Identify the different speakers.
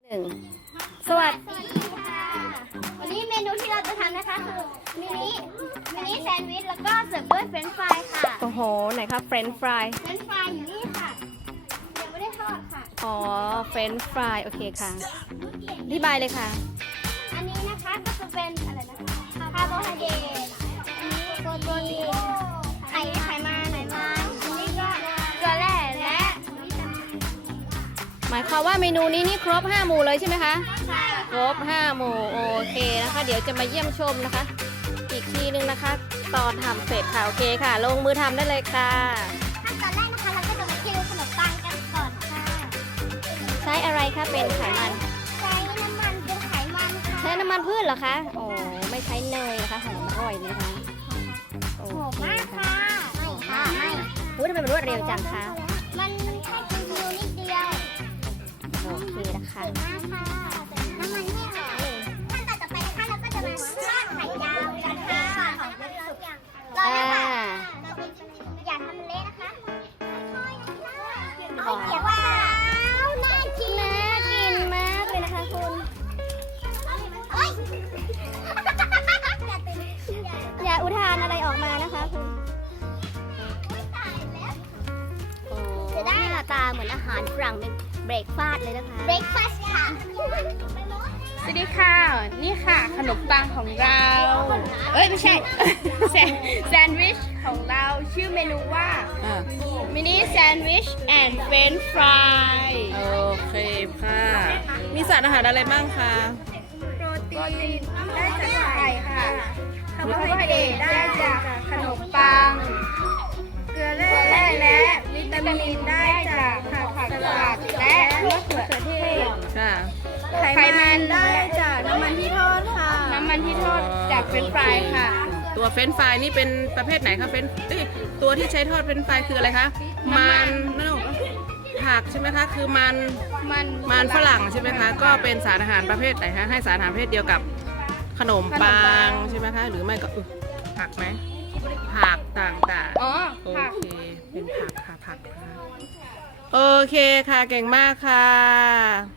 Speaker 1: หนึ่งสวัสดี
Speaker 2: สวัสดีค่ะวันนี้เมนูที่เราจะทำนะคะคือมินิแซนด์วิชแล้วก็เสิร์ฟด้วยเฟรนช์ฟรายค่ะ
Speaker 1: โอ้โหไหนครับเฟรนช์ฟราย
Speaker 2: เฟรนช์ฟรายอยู่นี่ค่ะยังไม่ได้ทอดค่ะ
Speaker 1: อ๋อเฟรนช์ฟรายโอเคค่ะอธิบายเลยค่ะ
Speaker 2: อันนี้นะคะก็จะเป็นอะไรนะคะคาร์โบไฮเดรตอันนี้โปรตีนไขมันอันนี้ก็เกลือแร่และ
Speaker 1: หมายความว่าเมนูนี้นี่ครบ5หมู่เลยใช่ไหมคะ
Speaker 2: ค่ะ
Speaker 1: ครบ5หมู่โอเคนะคะ เดี๋ยวจะมาเยี่ยมชมนะคะ อีกทีนึงนะคะ ตอนทำเสร็จค่ะโอเคค่ะ ลงมือทำได้เลยค่ะ
Speaker 2: ขั้นตอนแรกนะคะเราก็จะมาเคี่ยวขนมปังกันก่อนค่ะ
Speaker 1: ใช้อะไรคะเป็นไขมัน
Speaker 2: ใช้น้ำมันเป็นไขมันค่ะ
Speaker 1: ใช้น้ำมันพืชเหรอคะโอ้ไม่ใช้เนยนะคะหอมอร่อยเลยนะคะโอ
Speaker 2: โห
Speaker 1: เค
Speaker 2: มาก
Speaker 1: ค่ะ
Speaker 2: ค่ะไม่
Speaker 1: อุ๊ยทำไมมันรวดเร็วจังคะ
Speaker 2: มันแค่กินดูนิดเดียว
Speaker 1: โอเคนะคะ
Speaker 2: มากค่ะน้ำมันไม่หายขั้นตอนต่อไปนะคะเราก็จะมาทอดไข่ดาวกันค่ะรอนะคะอย่าทำเละนะคะค่อยๆนะคะว้าวน่ากิน
Speaker 1: น่ากินมากเลยนะคะคุณ
Speaker 2: เฮ้ย
Speaker 1: อย่าอุทานอะไรออกมานะคะคุณ โอ้หน้าตาเหมือนอาหารฝรั่งเป็นเบรกฟาสต์เลยนะคะ
Speaker 2: เบรคฟาสต์ค่ะ
Speaker 3: สวัสดีค่ะ นี่ค่ะขนมปังของเรา เอ้ยไม่ใช่ แซนด์วิชของเราชื่อเมนูว่ามินิแซนด์วิชแอนด์เฟรนช์ฟราย
Speaker 4: โอเคค่ะ มีสารอาหารอะไรบ้างคะ
Speaker 3: โปรตีนได้จากไข่ค่ะคาร์โบไฮเดรตได้จากขนมปัง เกลือแร่และวิตามินได้จากผักสลัดและมะเขือเทศ
Speaker 4: ค่ะ
Speaker 3: ไขมันได้จากน้ำมันที่ทอดค่ะ น้ำมันที่ทอดจากเฟรนช์ฟรายค่ะ
Speaker 4: ตัวเฟรนช์ฟรายนี่เป็นประเภทไหนคะตัวที่ใช้ทอดเฟรนช์ฟรายคืออะไรคะ มันผักใช่ไหมคะ คือมันฝรั่งใช่ไหมคะ ก็เป็นสารอาหารประเภทไหนคะ ให้สารอาหารประเภทเดียวกับขนมปังใช่ไหมคะ หรือไม่ก็ผักไหม ผักต่างๆ
Speaker 3: อ๋อ
Speaker 4: โอ
Speaker 3: ผัก
Speaker 4: เค เป็นผักค่ะ ผักค่ะ โอเคค่ะ เก่งมากค่ะ